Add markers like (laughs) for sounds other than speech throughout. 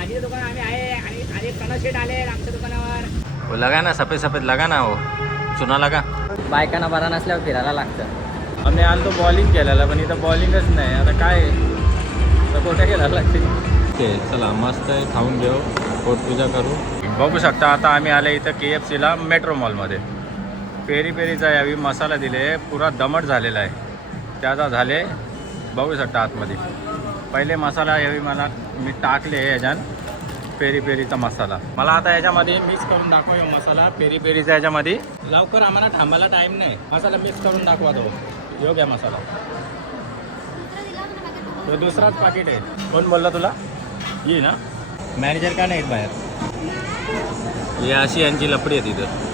भाजीचं दुकान आम्ही आहे आणि आणि प्रणव शेट आले आमच्या दुकानावर. वो लगा ना सफेद सफेद लगा ना हो. चुना लगा. बायकांना बरा नसल्यावर फिरायला लागतं. आम्ही आलो बॉलिंग केलेला पण इथं बॉलिंगच नाही. आता काय तर कुठे गेला लागते ते चला मस्त आहे. खाऊन घेऊ. पोटपूजा करू. बघू शकता आता आम्ही आले इथं के एफ सीला मेट्रो मॉलमध्ये पेरी पेरीचा यावी मसाला दिले. पुरा दमट झालेला आहे. त्याचा झाले. बघू शकता आतमध्ये. पहिले मसाला यावी मला. मी टाकले याच्यान पेरी पेरीचा मसाला. मला आता याच्यामध्ये मिक्स करून दाखव मसाला. पेरी पेरीचा याच्यामध्ये. लवकर आम्हाला थांबायला टाईम नाही. मसाला मिक्स करून दाखवा तो. योग्य मसाला. तो दुसराच पाकिट आहे. कोण बोलला तुला? ये ना. मॅनेजर का नाहीत बाहेर? ही अशी यांची लपडी आहे तिथं.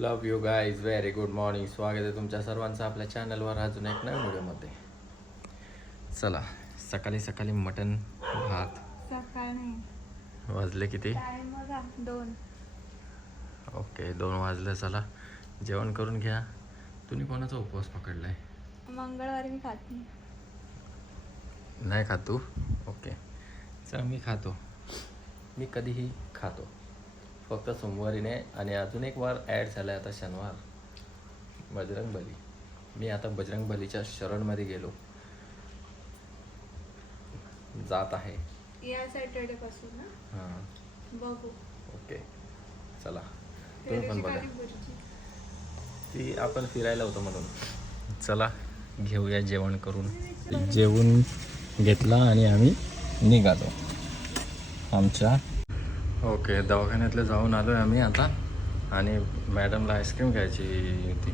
Love you guys very good morning स्वागत आहे तुमच्या सर्वांचं आपल्या चॅनलवर अजून एक नवीन व्हिडिओमध्ये चला सकाळी सकाळी मटन भात. वाजले किती? दोन. ओके दोन वाजले. चला जेवण करून घ्या. तुम्ही कोणाचा उपवास पकडलाय? मंगळवारी मी खात नाही. नाही खात तू? ओके. चल मी खातो. मी कधीही खातो. फक्त सोमवारी नाही आणि अजून एक वार ॲड झाला आहे आता शनिवार. बजरंग बली. मी आता बजरंग बलीच्या शरणमध्ये गेलो. जात आहे. या सॅटर्डे पासून ना? हां. बघू. ओके. चला. तुम्ही पण बघा. ती आपण फिरायला होतो म्हणून. चला घेऊया जेवण करून. जेवून घेतला आणि आम्ही निघालो. आमच्या ओके दवाखान्यातलं जाऊन आलो आहे आम्ही आता. आणि मॅडमला आईस्क्रीम घ्यायची होती.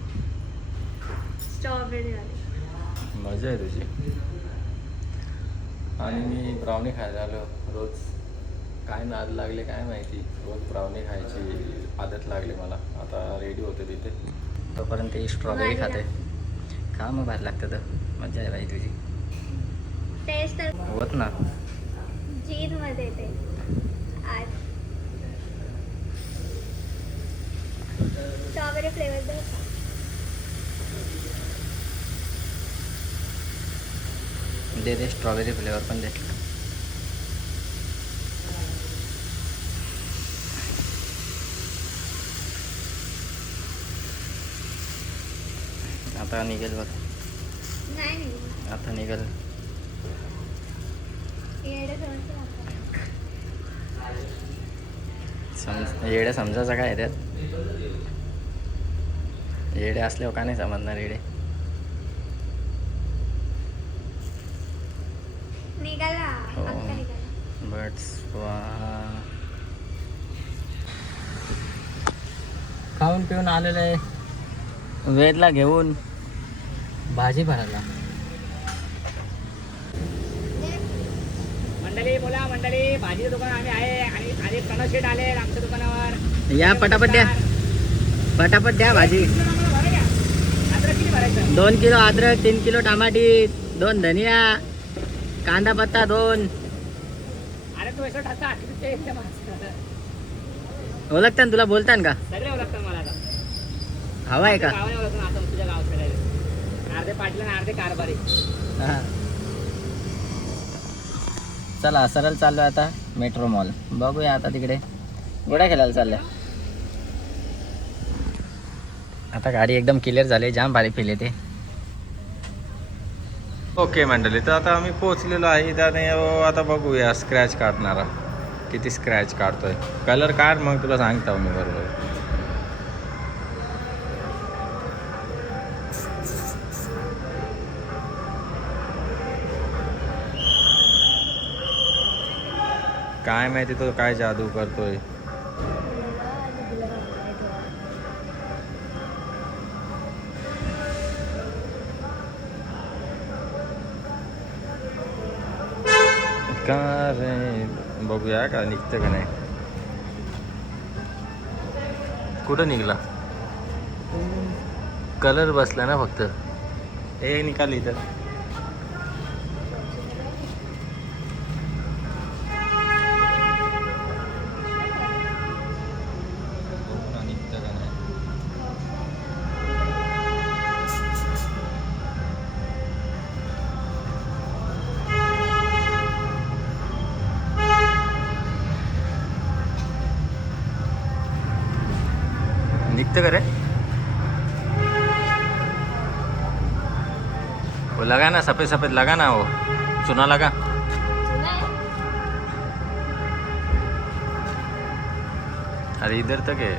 स्ट्रॉबेरी वाली. मजा आहे तुझी. आणि मी ब्राउनी खायला आलो रोज. काय नाद लागले काय माहिती. रोज ब्राउनी खायची आदत लागली मला. आता रेडी होते तिथे. तोपर्यंत ही स्ट्रॉबेरी खाते. खा मग भारी लागतं तर. मजा आहे बाई तुझी. टेस्ट होत ना. जीदमध्ये ते. आज स्ट्रॉबेरी फ्लेवर दे दे दे स्ट्रॉबेरी फ्लेवर पण दे आता निघेल बघ नाही आता निघेल. समज येडे समजायचं काय त्यात येडे असल्यावर का नाही समजणार येडे निघाला. हो. खाऊन पिऊन आलेलं आहे. वेदला घेऊन. भाजी भरायला. मंडळी बोला मंडळी. भाजीचं दुकान आम्ही आहे आणि आणि प्रणव शेट आले आमच्या दुकानावर. या पटापट द्या. पटापट द्या भाजी. दोन किलो अद्रक तीन किलो टमाटी दोन धनिया कांदा पत्ता दोन. अरे तू ओळखता ना तुला बोलता ना का हवा आहे का. चला सरळ चाललो आता मेट्रो मॉल बघूया आता तिकडे. गोड्या खेळायला चालल्या. आता गाडी एकदम क्लिअर झाली जाम भारी फील येते. ओके मंडळी तर आता आम्ही पोहोचलेलो आहे. त्याने आता बघूया स्क्रॅच काढणारा. किती स्क्रॅच काढतोय. कलर काढ मग तुला सांगतो मी बरोबर. काय माहिती तो काय जादू करतोय का रे बघूया का निघतं का नाही. कुठं निघला? कलर बसला ना फक्त. हे निकाल इथं. निघतं का रे? वो लगा ना सफेद सफेद लगा ना वो चुना लगा. अरे इधर तक है.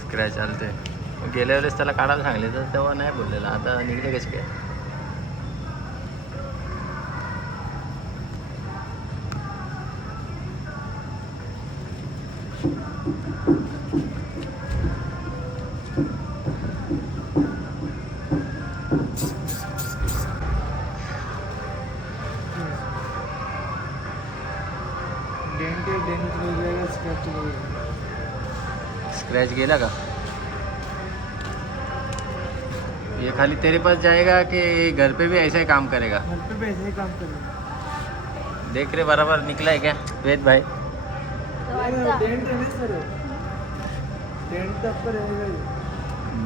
स्क्रॅच आलते. गेल्या वेळेस त्याला काढायला सांगले तर तेव्हा नाही बोललेला. आता निघले कसे काय? स्क्रैच गेला का? ये खाली तेरे पास जाएगा कि घर पे भी ऐसा ही काम करेगा? घर पे भी ऐसा ही काम करेगा। देख रहे बराबर निकला है क्या? वेद भाई।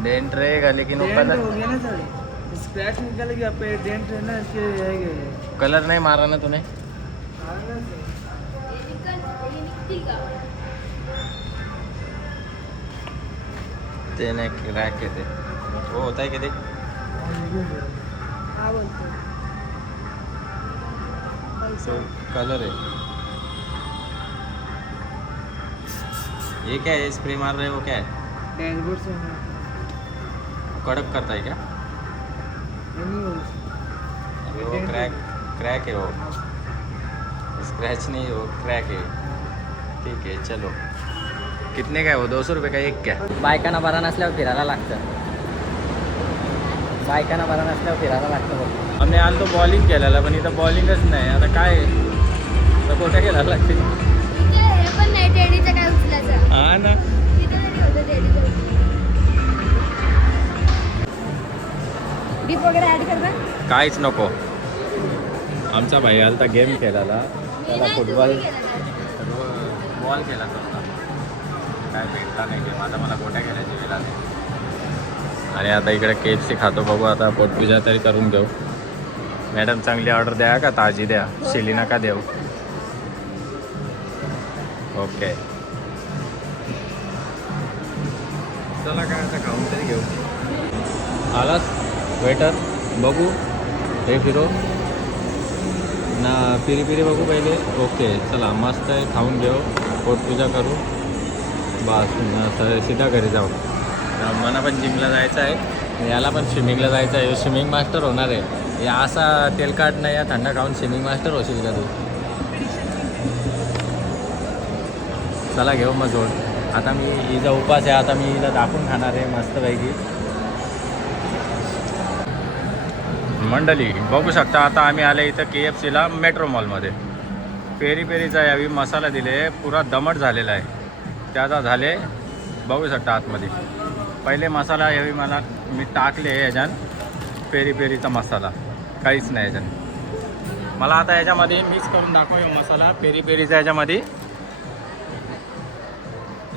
डेंट रहेगा लेकिन वो कलर हो गया ना सर। स्क्रैच निकल गया पे डेंट है ना इसके रहेगा कलर नहीं मारा ना तूने। हाँ ना सर। ते हो होत आहे किती हा तो कलर है ये क्या है स्प्रे मार रहे हो क्या? है डैशबोर्ड से कड़क करता है क्या नहीं हो वो क्रैक क्रैक है. वो स्क्रैच नहीं वो क्रैक है ठीक है चलो. कितने का है? वो दो सौ रुपये का एक क्या बायकांना बरा नसल्यावर फिरायला लागतं. बायकांना बरा नसल्यावर फिरायला लागतं बघ. आम्ही आलो बॉलिंग केलेला पण इथं बॉलिंगच नाही. आता काय? तर कुठे गेला लागते इथे हे पण नाही टेडीचं काय उचलायचं हा ना. तिथे तरी होतं टेडीचं डीप वगैरे ऍड करणार काहीच नको. आमचा भाई आलता गेम खेळायला. त्याला फुटबॉल बॉल खेळत होता. काय भेटला नाही गेम आता मला गोट्या खेळायची वेळ आली. आणि आता इकडे केक सी खातो. बघू आता पोटपूजा तरी करून घेऊ. मॅडम चांगली ऑर्डर द्या का? ताजी द्या. शिली नका देऊ. ओके. चला काय आता खाऊन तरी घेऊ. आलास वेटर? बघू. हे फिरो. ना पिरी पिरी बघू पहिले. ओके चला. मस्त आहे. खाऊन घेऊ. पोटपूजा करू. बस सीधा घरी जाऊ. मला पण जिमला जायचं आहे. याला पण स्विमिंगला जायचं आहे. स्विमिंग मास्टर होणार आहे. या असा तेलकाट नाही या थंडा खाऊन स्विमिंग मास्टर होशील का तू? चला घेऊ मग जोड आता मी हिचा उपास आहे. आता मी हिला दाखवून खाणार आहे मस्तपैकी. मंडळी बघू शकता आता आम्ही आले इथं के एफ सीला मेट्रो मॉलमध्ये पेरी पेरीचा यावी मसाला दिले. पुरा दमट झालेला आहे. त्याचा झाले बघू शकता आतमध्ये. पहिले मसाला हे मला मी टाकले याच्यात. पेरी पेरीचा मसाला. काहीच नाही ह्याच्यात मला आता याच्यामध्ये मिक्स करून दाखव मसाला पेरी पेरीचा याच्यामध्ये.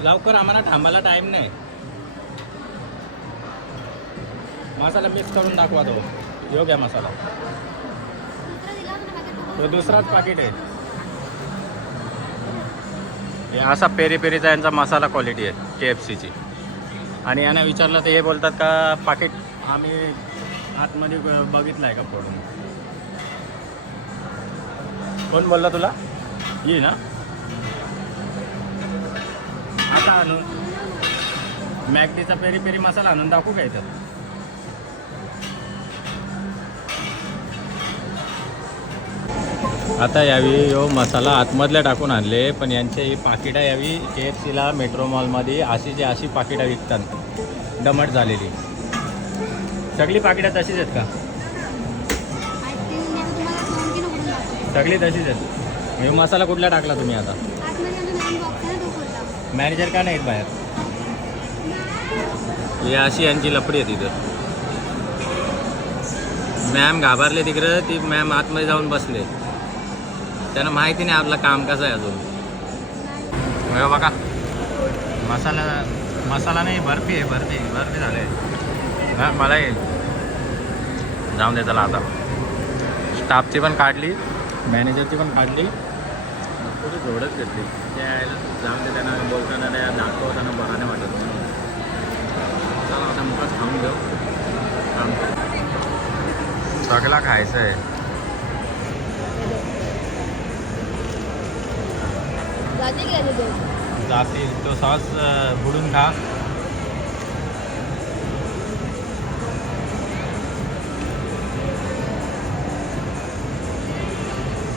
लवकर आम्हाला थांबायला टाईम नाही. मसाला मिक्स करून दाखवा तो. योग्य मसाला. तो दुसराच पाकिट आहे. हे असा पेरी पेरीचा यांचा मसाला क्वालिटी आहे के एफ सीची आणि यांना विचारलं तर हे बोलतात का पाकिट आम्ही आतमध्ये ब- बघितलं आहे का फोडून कोण बोलला तुला? ये ना. आता आणून. मॅगडीचा पेरी पेरी मसाला आणून दाखवू काय त्याला आता यावी यो मसाला आतमधल्या टाकून आणले पण यांचे ही पाकिटं यावी के एफ सीला मेट्रो मॉलमध्ये अशीची अशी पाकिटं विकतात. दमट झालेली. सगळी पाकिटं तशीच आहेत का? सगळी तशीच आहेत. हे मसाला कुठला टाकला तुम्ही आता? मॅनेजर का नाहीत बाहेर? ही अशी यांची लपडी आहे तिथं. मॅम घाबरले तिकडं ती मॅम आतमध्ये जाऊन बसले. त्यांना माहिती नाही आपलं काम कसं आहे अजून. बघा. मसाला मसाला नाही बर्फी आहे बर्फी बर्फी झाले. हा मला येईल जाऊन दे चला आता. स्टाफची पण काढली मॅनेजरची पण काढली. पुढे जोडच घेतली. त्याला जाऊन दे त्यांना बोलताना त्या दाखवताना बरा नाही वाटत म्हणून. चला आता मगच खाऊन घेऊ. थांब. सगळा खायचं आहे. जातील. तो सॉस बुडून खा.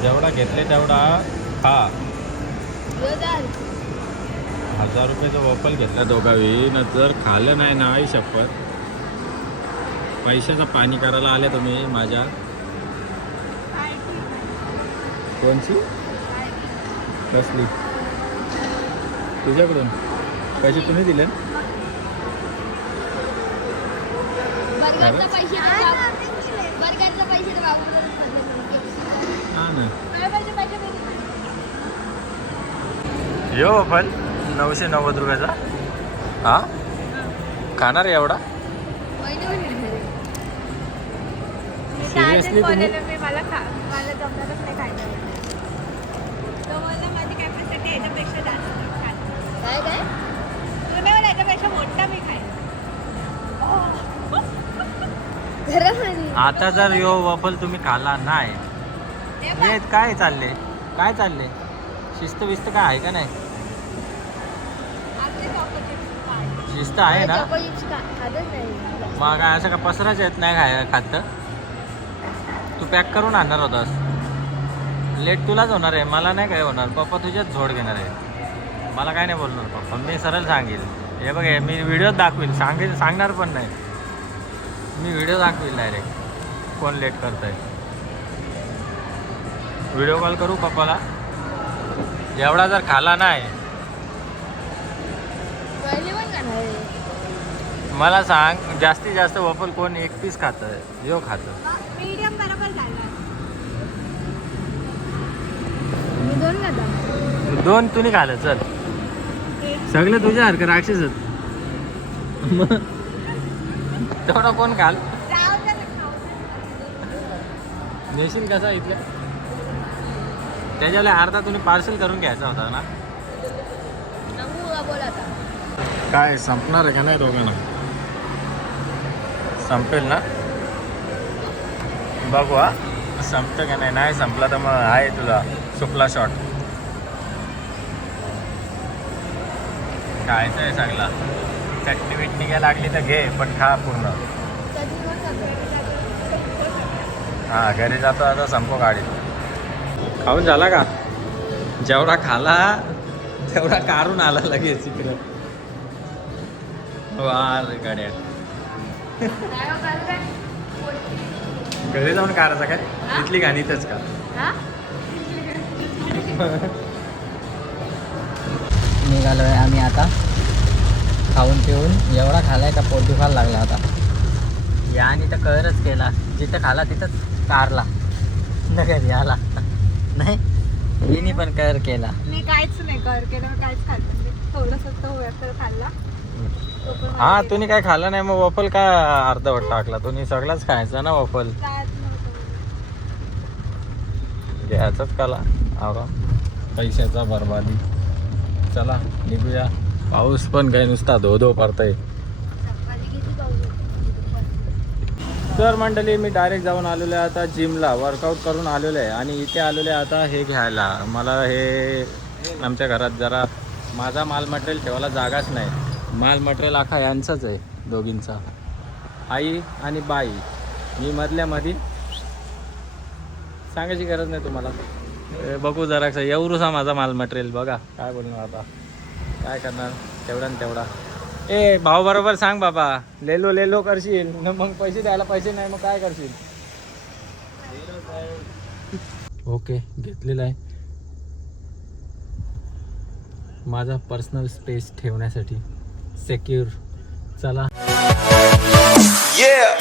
जेवढा घेतले तेवढा खा. हजार रुपयाचं वॉपल घेतलं दोघावी न जर खाल्लं नाही ना आई शपथ. पैशाचं पाणी करायला आले तुम्ही माझ्या. कोणची? कसली? तुझ्याकडून. पैसे तुम्ही दिले. हा यो वॉफल नऊशे नव्वद रुपयाचा. हा? खाणार आहे एवढा? Seriously तुम्ही? मी मला काय काय? तुम्ही मला याच्यापेक्षा मोठा मी खाईल घरामध्ये. आता जर यो वॉफल तुम्ही खाल्ला नाही हे काय चालले? काय चालले? शिस्त बिस्त काय आहे का नाही? शिस्त आहे ना? चॉको चिप्स खा- खातच नाही. मग काय असं का पसराच येत नाही खाय खात? तू पॅक करून आणणार होतास. लेट तुलाच होणार आहे मला नाही काय होणार. पप्पा तुझ्याच झोड घेणार आहे. मला काय नाही बोलणार पप्पा. मी सरळ सांगेल. हे बघ मी व्हिडिओत दाखवील सांगेल सांगणार पण नाही. मी व्हिडिओ दाखवील डायरेक्ट कोण लेट करत आहे व्हिडिओ कॉल करू पप्पाला? एवढा जर खाला नाही. मला सांग जास्तीत जास्त वॉफल कोण एक पीस खातं यो खातं मीडियम बरोबर दोन खाता दोन तुम्ही खाल्लं चल. सगळे तुझ्या हरकत राक्षस मग तेवढा कोण दे. नेशील कसा इथल्या? त्याच्याला अर्धा तुम्ही पार्सल करून घ्यायचा होता ना? काय संपणार आहे का नाही दोघांना? संपेल ना? बघू हा. संपतं का नाही? नाही संपला तर मग आहे तुला सुपला शॉट खायचं आहे चांगला. चटणी बिटणी काय लागली तर घे पण खा पूर्ण. हा घरी जातो आता संपो गाडी. खाऊन झाला का? जेवढा खाला तेवढा काढून आला लगेच इकडं. वार गाड्या? घरी जाऊन काढायचा काय? तिथली गाणी इथंच का? (laughs) निघालो आहे आम्ही आता. खाऊन पिऊन एवढा खालाय का पोट दुखायला लागला आता. याने तर कहरच केला. जिथं खाला तिथंच कारला. न घरी आला नाही हिने पण कहर केला. मी काहीच नाही कर केलं मी काहीच खाल्लं नाही. थोडंसं तो तर खाल्ला. तो पण मला हा. तुम्ही काय खाल्लं नाही? मग वफल का अर्धवट टाकला? तुम्ही सगळंच खायचं ना वफल. घ्यायचंच काला आवा पैशाचा बरबादी. चला निघूया. पाऊस पण काही नुसता धो धो पडतंय. तर मंडळी मी डायरेक्ट जाऊन आलेलो आहे आता जिमला वर्कआउट करून आलेलो आहे आणि इथे आलेलो आहे आता हे घ्यायला. मला हे आमच्या घरात जरा माझा माल मटेरियल ठेवायला जागाच नाही. माल मटेरियल आखा यांचाच आहे दोघींचा. आई आणि बाई. मी मधल्यामध्ये सांगायची गरज नाही तुम्हाला. बघू जरा एवढूसा माझा माल मटेरियल बघा. काय बोलणार आता? काय करणार? तेवढा ना तेवढा. ए भाऊ बरोबर सांग बाबा. लेलो लेलो करशील. मग पैसे द्यायला पैसे नाही मग काय करशील? ओके घेतलेला आहे. माझा पर्सनल स्पेस ठेवण्यासाठी सेक्युर चला. Yeah.